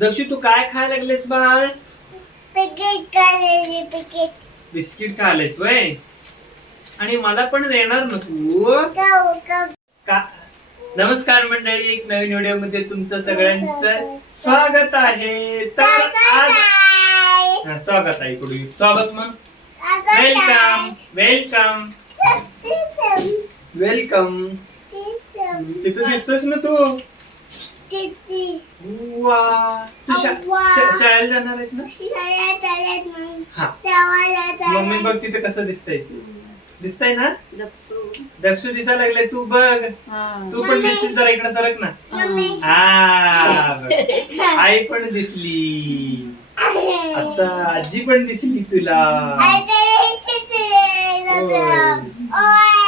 दक्षू तू काय खायला लागलेस बाळ? पिकेट बिस्किट खायलेस वय? आणि मला पण देणार ना तू? का? नमस्कार मंडळी, एक नवीन व्हिडिओ मध्ये तुमचं सगळ्यांचं स्वागत आहे. तर आज स्वागत आहे. इकडून स्वागत मग वेलकम वेलकम वेलकम. तिथं दिसतोस ना तू? वा, तू शाळेला जाणार आहेस ना? हा, मम्मी बघ तिथे कसं दिसतंय ना? दक्षू दिसायला लागले. तू बघ, तू पण दिसतीस. जरा इकडे सरक ना. हा बघ. आई पण दिसली, आता आजी पण दिसली तुला.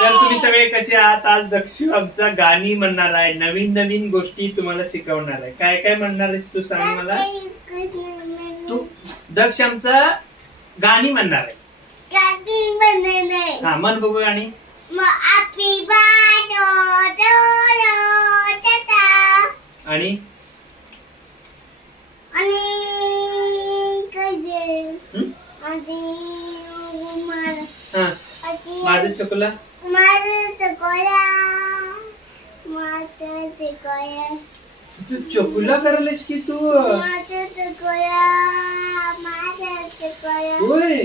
तर तुम्ही सगळे कसे आहात? आज दक्षू आमचा गाणी म्हणणार आहे, नवीन नवीन गोष्टी तुम्हाला शिकवणार आहे. काय काय म्हणणार आहेस तू सांग मला. तू दक्ष आमचा गाणी म्हणणार आहे. हा, मन बघू गाणी. आणि माझं चकुला तू चकुला करायलास की तू? होय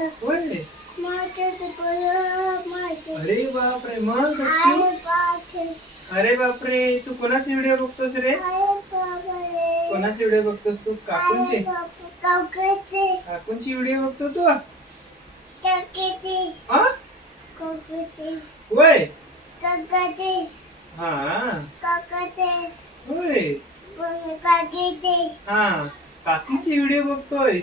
होय. अरे बापरे. मग अरे बापरे, तू कोणाचे व्हिडिओ बघतोस रे? कोणाचे व्हिडिओ बघतोस तू? काकूंचे? काकूंची व्हिडिओ बघतो तू? होय. हा होय. हा, काकीची व्हिडिओ बघतोय.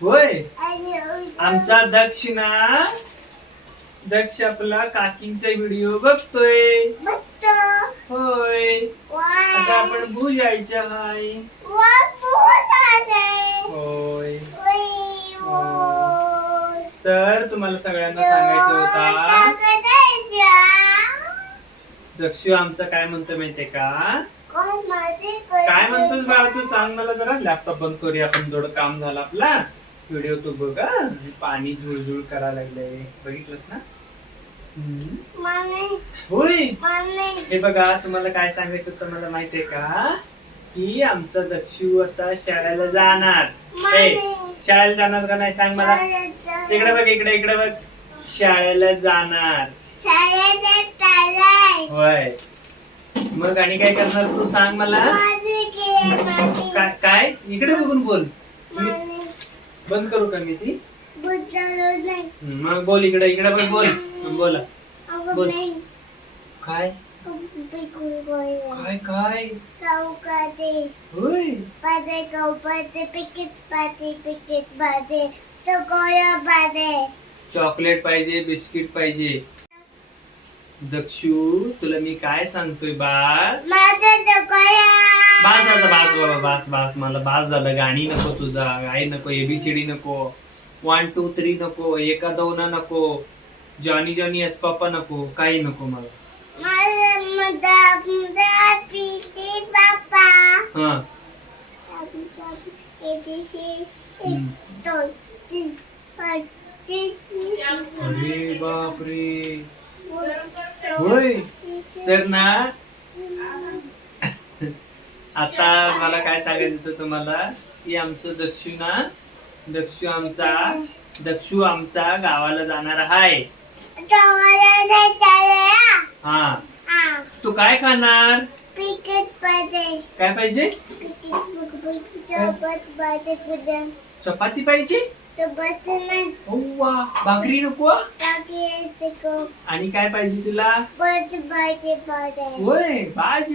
होय. आमचा दक्ष आपला काकींचा व्हिडिओ बघतोय. होय. आता आपण भुजायच्या हाय. होय. तर तुम्हाला सगळ्यांना सांगायचं होता, दक्षू आमचा काय म्हणतो माहितीये का? काय म्हणतोस बाळा तू? सांग मला जरा. लॅपटॉप बंद करूया आपण, थोडं काम झालं आपला. व्हिडिओ तू बघा. पाणी झुळझुळ करायला लागलंय, बघितलंस ना? होय. हे बघा, तुम्हाला काय सांगायचं होतं मला माहितीये का? की आमचा दक्षू आता शाळेला जाणार. शाळेला जाणार का नाही सांग मला. इकडे बघ, इकडे बघ. शाळेला जाणार. होय. मग आणि काय करणार तू सांग मला. काय इकडे बघून बोल. बंद करू का मी ती? मग बोल. इकडे बघ. बोल. बोला. बोल. काय काय काय? होय. चॉकलेट पाहिजे, बिस्किट पाहिजे. दक्षू तुला मी काय सांगतोय बाळ? बास आता, बास बाबा, बास. मला बास झालं. गाणी नको तुझा, गाय नको, एबीसीडी नको, 1 2 3 नको, एका दोना नको, जॉनी जॉनी एस पापा नको, काही नको मला. हा. अरे बापरे. होय. तर ना आता मला काय सांगायचं होतं तुम्हाला, की आमचं दक्षू आमचा गावाला जाणार आहे. हा. तू काय खाणार? काय पाहिजे? चपाती पाहिजे. भाकरी नको? आणि काय पाहिजे तुला? होय. भाजी.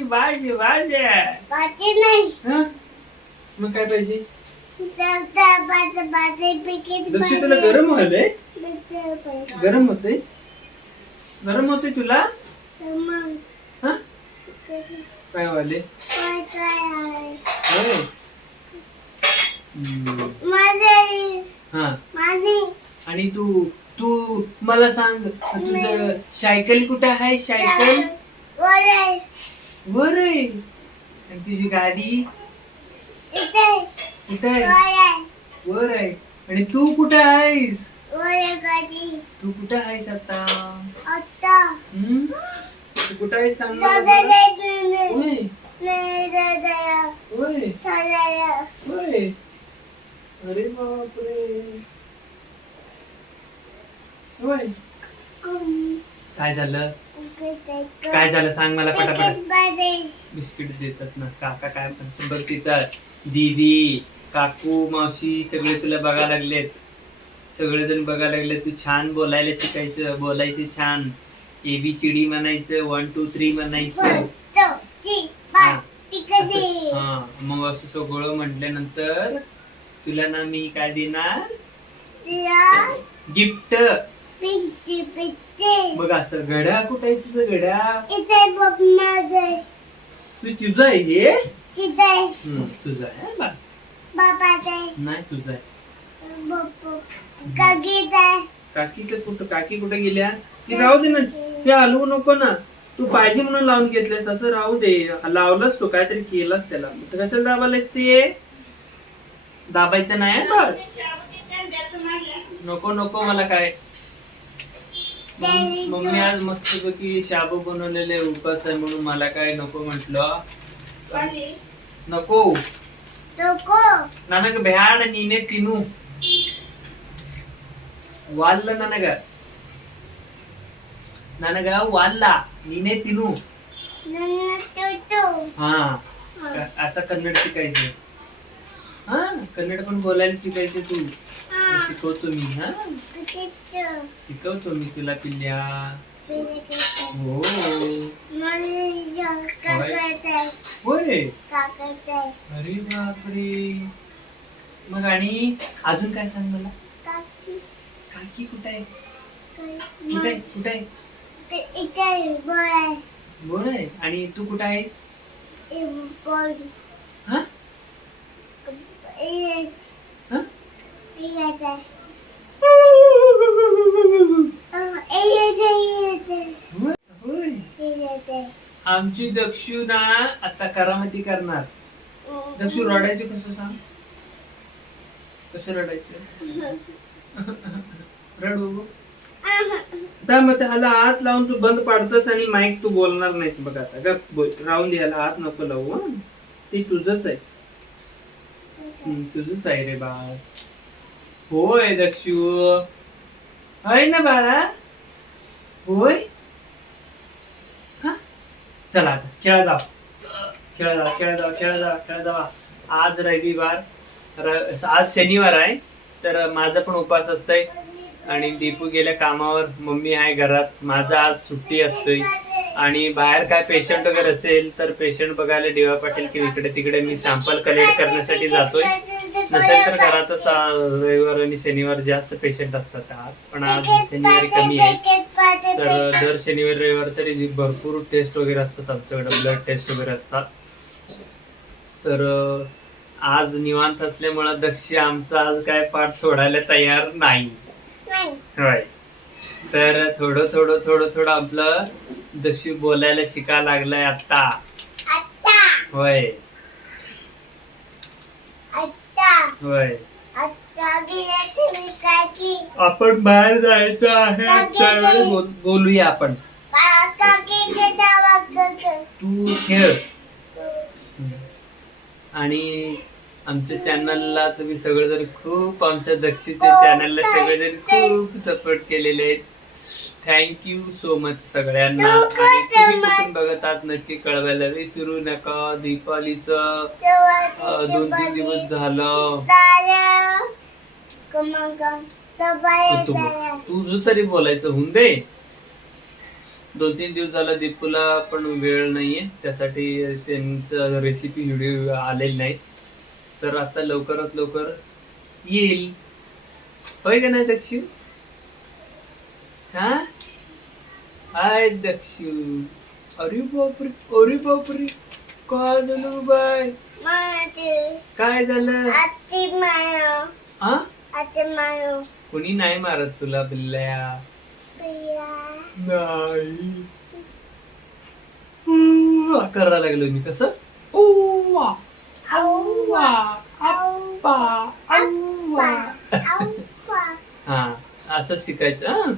मग काय पाहिजे? दक्ष तुला गरम व्हायलंय? गरम होते तुला? काय व्हायले? हा. आणि तू तू मला सांग, तुझं सायकल कुठं आहे? सायकल वर आहे. आणि तुझी गाडी कुठं आहे? वर आहे. आणि तू कुठं आहेस? तू कुठं आहेस आता? तू कुठं आहेस सांग मला जरा. होय. होय. होय. अरे बापरे. होय. काय झालं? काय झालं सांग मला पटापट. बिस्किट देतात ना काका. काय पण बरं तिथं दीदी, काकू, मावशी सगळे तुला बघायला लागलेत. सगळेजण बघायला लागले. तू छान बोलायला शिकायचं, बोलायचं छान. ABCD म्हणायचं, 1 2 3 म्हणायचं. मग असं सगळं म्हटल्यानंतर तुला ना मी काय देणार? गिफ्ट. बघ असं. घड्याळ कुठं आहे तुझं? घड्याळ तू तुझं आहे हे? तुझं आहे नाही तुझं आहे. काकीचं कुठं? काकी कुठे गेल्या? ती राहू दे ना, ते हलवू नको ना. तू पाहिजे म्हणून लावून घेतलेस, असं राहू दे. लावलंच तू काहीतरी केलंस त्याला. कशाला दाबायलास ते? दाबायचं नाही बाळ. नको नको मला काय. मम्मी आज मस्तपैकी शाबू बनवलेले उपास आहे म्हणून मला काय नको म्हटलं. नको ನನಗ ಬ್ಯಾಡ ನೀನೇ ತಿನ್ನು. ವಾಲ್ಲ ನನಗ वाला ನೀನೇ ತಿನ್ನು. हा असं कन्नड शिकायचं. हा कन्नड पण बोलायला शिकायचं तू. शिकवतो मी. हा शिकवतो मी तुला पिल्ल्या. हो होय. अरे बापरे. मग आणि अजून काय सांग मला. काकी कुठे आहे? कुठे आहे? बोल आहे. आणि तू कुठे आहेस? हा आमची दक्षू ना आता करामती करणार. दक्षू रडायचं कसं सांग? कसं रडायचं? रड बघू. मग त्याला हात लावून तू बंद पाडतोस आणि माईक तू बोलणार नाहीस. बघ आता गप राहून द्यायला हात नको लावू. ते तुझंच आहे. तुझंच आहे रे बाळ. होय दक्षू आहे ना बाळा. होय. चला आता खेळा जावा. आज रविवार, आज शनिवार आहे तर माझा पण उपास असतोय. आणि दीपू गेल्या कामावर, मम्मी आहे घरात. माझा आज सुट्टी असतोय. आणि बाहेर काय पेशंट वगैरे असेल तर पेशंट बघायला DY पाटील की इकडे तिकडे मी सॅम्पल कलेक्ट करण्यासाठी जातोय. नसेल तर घरातच रविवार आणि शनिवार जास्त पेशंट असतात. पण आज शनिवारी कमी आहे. तर दर शनिवार रविवार तरी भरपूर टेस्ट वगैरे असतात आमच्याकडे. ब्लड टेस्ट वगैरे असतात. तर आज निवांत असल्यामुळे दक्षी आमचा आज काय पाठ सोडायला तयार नाही. होय. तर थोडं आपलं दक्षी बोलायला शिकायला लागलाय आता. होय होय. आपण बाहेर जायचं आहे त्यावेळी बोलूया आपण. तू खेळ. आणि आमच्या चॅनलला तुम्ही सगळेजण खूप, आमच्या दक्षिणच्या चॅनलला सगळेजण खूप सपोर्ट केलेले आहेत. थँक्यू सो मच सगळ्यांना. आणि तुम्ही कुठून बघत आहात नक्की कळवायला विसरू नका. दीपावलीचं 2-3 दिवस झालं. तुझं तरी बोलायचं होऊन दे. 2-3 दिवस झाला दीपूला पण वेळ नाहीये, त्यासाठी त्यांचं रेसिपी व्हिडिओ आलेली नाही. तर आता लवकरात लवकर येईल. होय का नाही दक्षू? हा हाय दक्षू. अरे बापरे काय झालं बाय? काय झालं? हा कोणी नाही मारत तुला बिल्ल्या. नाही करायला लागलो मी कसं. ओवा औवा आप्पा औवा. हा असं शिकायचं.